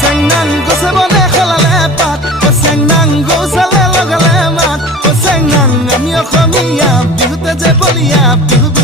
চেংনাং গছে বনে খেলালে পাত চেংনাং গৌচালে লগালে মাত চেংনাং আমি অসমীয়া বিহুতে যে বলিয়া বিহু